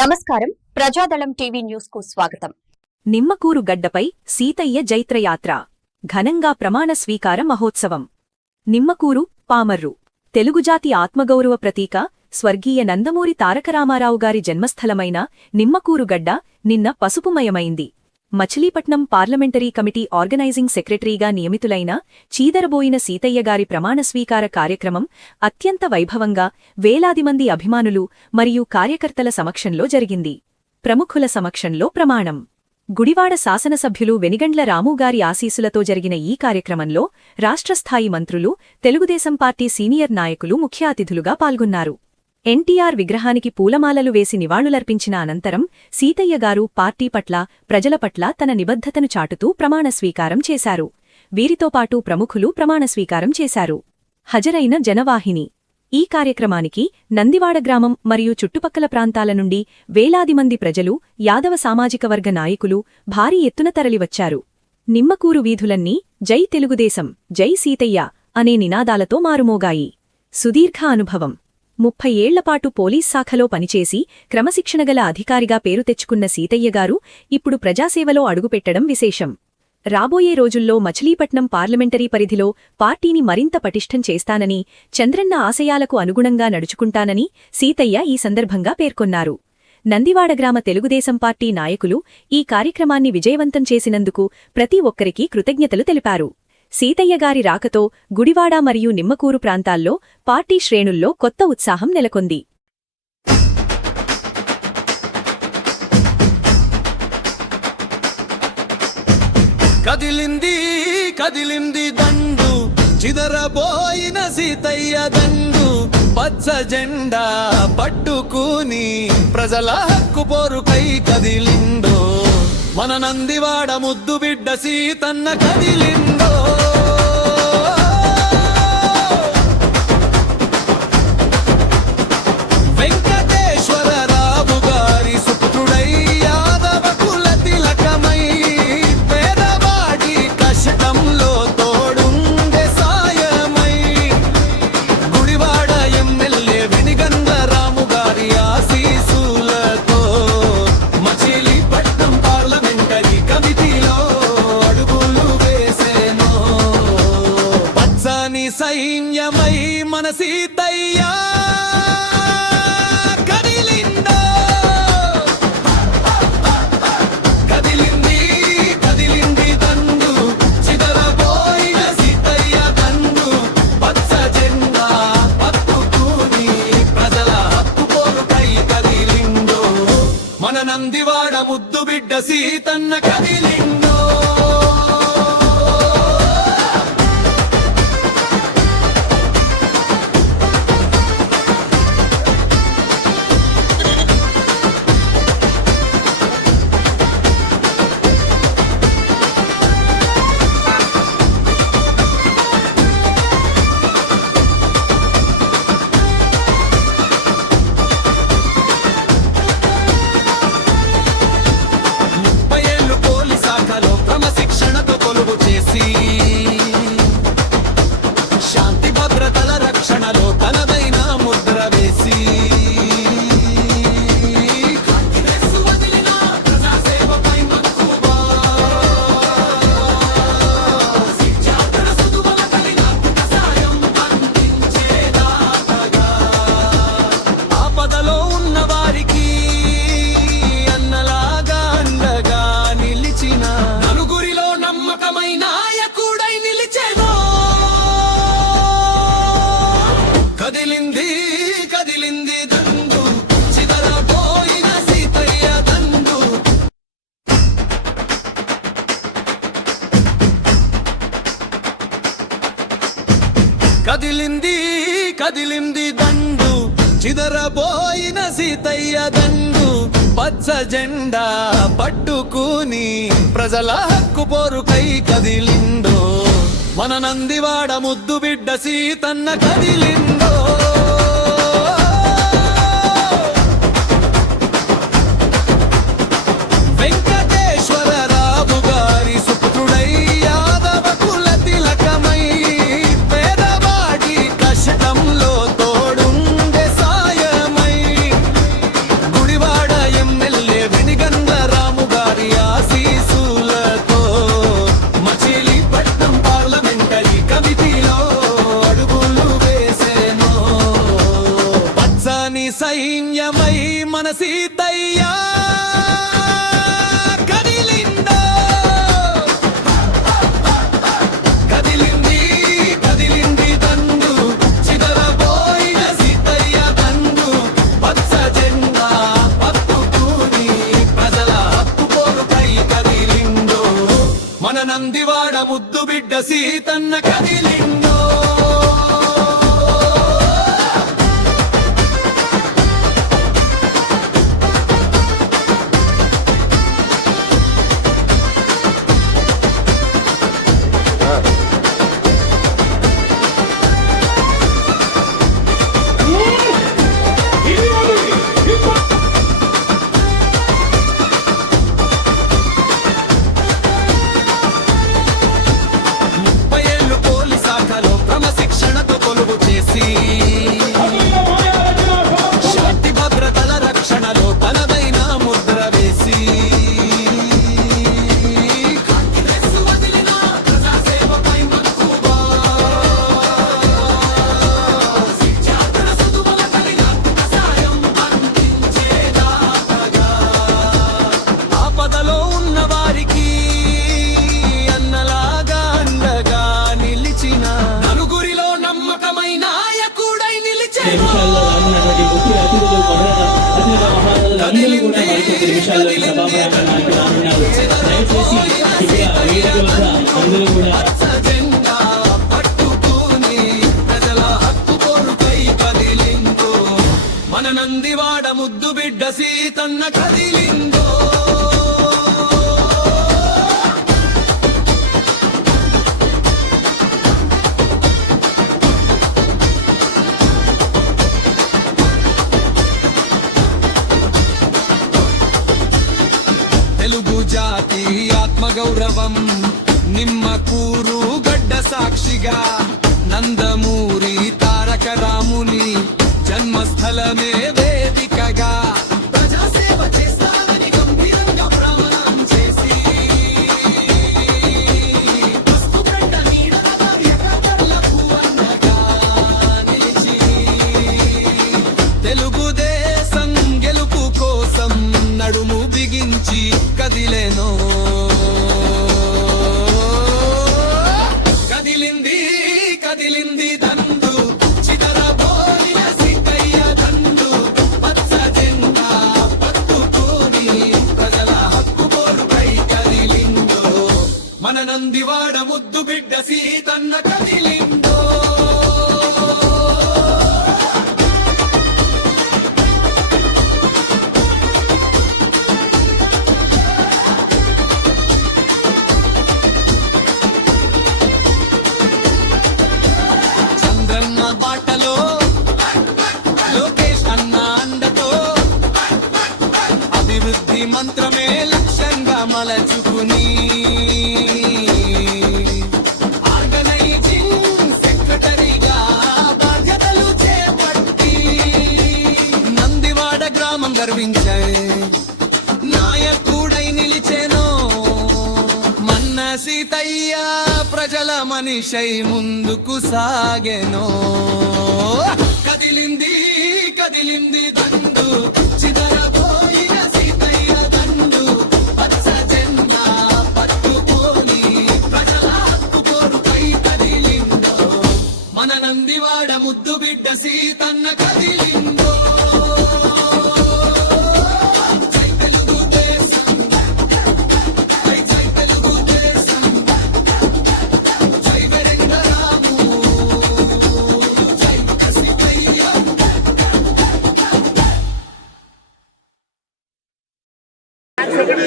నమస్కారం. ప్రజాదళం TV news కు స్వాగతం. నిమ్మకూరు గడ్డపై సీతయ్య జైత్రయాత్ర ఘనంగా ప్రమాణ స్వీకార మహోత్సవం. నిమ్మకూరు, పామర్రు తెలుగుజాతి ఆత్మగౌరవ ప్రతీక స్వర్గీయ నందమూరి తారకరామారావుగారి జన్మస్థలమైన నిమ్మకూరుగడ్డ నిన్న పసుపుమయమైంది. మచిలీపట్నం పార్లమెంటరీ కమిటీ ఆర్గనైజింగ్ సెక్రటరీగా నియమితులైన చీదరబోయిన సీతయ్యగారి ప్రమాణస్వీకార కార్యక్రమం అత్యంత వైభవంగా వేలాది మంది అభిమానులు మరియు కార్యకర్తల సమక్షంలో జరిగింది. ప్రముఖుల సమక్షంలో ప్రమాణం. గుడివాడ శాసనసభ్యులు వెనిగండ్ల రాముగారి ఆశీస్సులతో జరిగిన ఈ కార్యక్రమంలో రాష్ట్రస్థాయి మంత్రులు, తెలుగుదేశం పార్టీ సీనియర్ నాయకులు ముఖ్య అతిథులుగా పాల్గొన్నారు. ఎన్టీఆర్ విగ్రహానికి పూలమాలలు వేసి నివాళులర్పించిన అనంతరం సీతయ్యగారు పార్టీ పట్ల, ప్రజల పట్ల తన నిబద్ధతను చాటుతూ ప్రమాణస్వీకారం చేశారు. వీరితో పాటు ప్రముఖులు ప్రమాణస్వీకారం చేశారు. హాజరైన జనవాహిని. ఈ కార్యక్రమానికి నందివాడ గ్రామం మరియు చుట్టుపక్కల ప్రాంతాల నుండి వేలాది మంది ప్రజలు, యాదవ సామాజిక వర్గ నాయకులు భారీ ఎత్తున తరలివచ్చారు. నిమ్మకూరు వీధులన్నీ జై తెలుగుదేశం, జై సీతయ్య అనే నినాదాలతో మారుమోగాయి. సుదీర్ఘ అనుభవం. 30 ఏళ్లపాటు పోలీస్ శాఖలో పనిచేసి క్రమశిక్షణగల అధికారిగా పేరు తెచ్చుకున్న సీతయ్యగారు ఇప్పుడు ప్రజాసేవలో అడుగుపెట్టడం విశేషం. రాబోయే రోజుల్లో మచిలీపట్నం పార్లమెంటరీ పరిధిలో పార్టీని మరింత పటిష్టం చేస్తానని, చంద్రన్న ఆశయాలకు అనుగుణంగా నడుచుకుంటానని సీతయ్య ఈ సందర్భంగా పేర్కొన్నారు. నందివాడ గ్రామ తెలుగుదేశం పార్టీ నాయకులు ఈ కార్యక్రమాన్ని విజయవంతం చేసినందుకు ప్రతి ఒక్కరికీ కృతజ్ఞతలు తెలిపారు. సీతయ్యగారి రాకతో గుడివాడ మరియు నిమ్మకూరు ప్రాంతాల్లో పార్టీ శ్రేణుల్లో కొత్త ఉత్సాహం నెలకొంది. కదిలింది కదిలింది దండు, చిదరబోయిన సీతయ్య దండు, పచ్చ జెండా పట్టుకుని ప్రజల హక్కు పోరుకై కదిలిందో, మన నందివాడ ముద్దు బిడ్డ సీతన్న కదిలిందో. వెంకటేశ్వరరావు గారి సుపుత్రుడై యాదవ కుల తిలకమై పేదవాడి కష్టంలో తోడుండే సాయమై, గుడివాడ ఎమ్మెల్యే వెనిగండ్ల రాము గారి ఆశీస్సులతో మచిలీపట్నం పార్లమెంటరీ కమిటీలో అడుగులు వేసేనో. పచ్చని సైన్యమై మన సీతయ్య నందివాడ ముద్దు బిడ్డ సీతన్న కదిలిందో. శాంతి భద్రతల రక్షణలో తనదైన ముద్ర వేసి ప్రజాసేవపై మక్కువ, సాయం అందించేదాతగా, ఆపదలో ఉన్న వారికి అన్నలాగా అండగా నిలిచిన నలుగురిలో నమ్మకమైన నాయకుడై నిలిచెను. కదిలింది కదిలింది దండు, చిదరబోయిన సీతయ్య దండు. కదిలింది కదిలింది దండు, చిదరబోయిన సీతయ్య దండు, పచ్చ జెండా పట్టుకుని ప్రజల హక్కు పోరుకై కదిలిందో, మన నందివాడ ముద్దు బిడ్డ సీతన్న కదిలిందో. వెంకటేశ్వరరావు గారి సుపుత్రుడై యాదవ కుల తిలకమై పేదవాడి కష్టంలో తోడుండే సాయమై, గుడివాడ సీతయ్య కదిలిందో కదిలింది కదిలింది దండు చిదరబోయిన సీతయ్య దండు పచ్చ జెండా పట్టుకుని ప్రజల హక్కు కోరుకై కదిలిందో మన నందివాడ ముద్దు బిడ్డ సీతన్న కదిలిందో శాంతి భద్రతల రక్షణలో తనదైన ముద్ర వేసి కాంగ్రెస్ వదిలిన ప్రజాసేవపై మక్కువ విద్యార్థుల చదువుల కలిగిన సాయం అందించేదాతగా ఆపదలో ఉన్న వారికి అన్నలాగా అండగా నిలిచిన నలుగురిలో నమ్మకమైన నాయకుడై నిలిచేను జెండా పట్టుకుని ప్రజల హక్కు కోరుకై కదిలిందో మన నందివాడ ముద్దు బిడ్డ సీతన్న కదిలిందో తెలుగు జాతి ఆత్మగౌరవం నిమ్మకూరు గడ్డ సాక్షిగా నందమూరి తారక రాముని జన్మస్థలమే వేదికగా ప్రజాసేవ చేస్తానని గంభీరంగా ప్రమాణం చేసి పసుపుగడ్డ నీడగా ఎర్రగర్లకు అన్నగా నిలిచి తెలుగుదేశం గెలుపు కోసం నడుము బిగించి కదిలేనో కదిలింది కదిలింది దండు చిదరబోయిన సీతయ్య దండు పచ్చ జెండా పట్టుకుని ప్రజల హక్కు కోరుకై కదిలిందో మన నందివాడ ముద్దు బిడ్డ సీతన్న కదిలిందో బాటలో లోకేష్ అన్న అండతో అభివృద్ధి మంత్రమే లక్ష్యంగా మలచుకుని ఆర్గనైజింగ్ సెక్రటరీగా బాధ్యతలు చేపట్టి నందివాడ గ్రామం గర్వించే నాయకుడై నిలిచేనో మన్న సీతయ్య ప్రజల మనిషై ముందుకు సాగెనో కదిలింది కదిలింది దండు చిదరబోయిన సీతయ్య దండు పచ్చ జెండా పట్టుకొని ప్రజల హక్కు కోరుకై కదిలిందో మన నందివాడ ముద్దు బిడ్డ సీతన్న కదిలిందో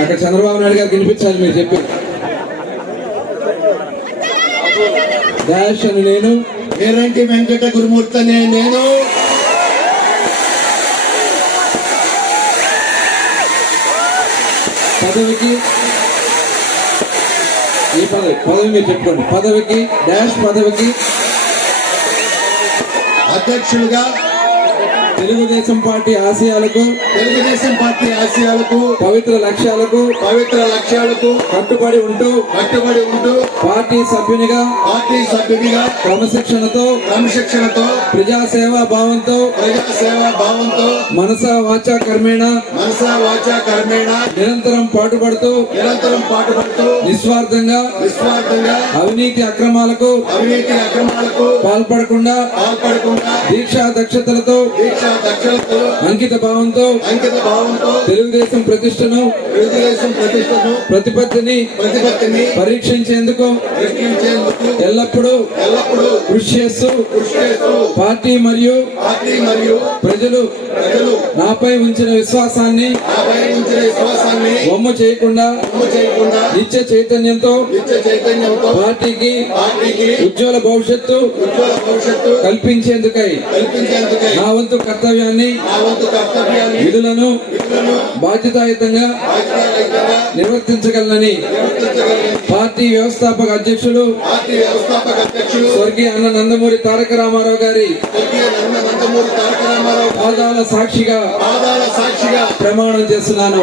అక్కడ చంద్రబాబు నాయుడు గారు వినిపించాలి మీరు చెప్పి డాష్ అని నేను పేరంటి వెంకట గురుమూర్తి అనే నేను పదవికి ఈ పదవి మీరు చెప్పుకోండి పదవికి డాష్ పదవికి అధ్యక్షులుగా తెలుగుదేశం పార్టీ ఆశయాలకు తెలుగుదేశం పార్టీ ఆశయాలకు పవిత్ర లక్ష్యాలకు కట్టుబడి ఉంటూ పార్టీ సభ్యునిగా క్రమశిక్షణతో ప్రజాసేవా భావంతో మనసా వాచా కర్మేణ నిరంతరం పాటుపడుతూ నిస్వార్థంగా అవినీతి అక్రమాలకు పాల్పడకుండా దీక్షా దక్షతలతో అంకిత భావంతో తెలుగుదేశం ప్రతిష్టను ప్రతిపత్తిని పరీక్షించేందుకు ఎల్లప్పుడూ కృషి చేస్తూ పార్టీ మరియు ప్రజలు నాపై ఉంచిన విశ్వాసాన్ని వమ్ము చేయకుండా నిత్య చైతన్యంతో పార్టీకి ఉజ్వల భవిష్యత్తు కల్పించేందుకై నా వంతు కర్తవ్యాన్ని విధులను బాధ్యతాయుతంగా నిర్వర్తించగలనని పార్టీ వ్యవస్థాపక అధ్యక్షులు స్వర్గీయ అన్న నందమూరి తారక రామారావు గారి పాదాల సాక్షిగా ప్రమాణం చేస్తున్నాను.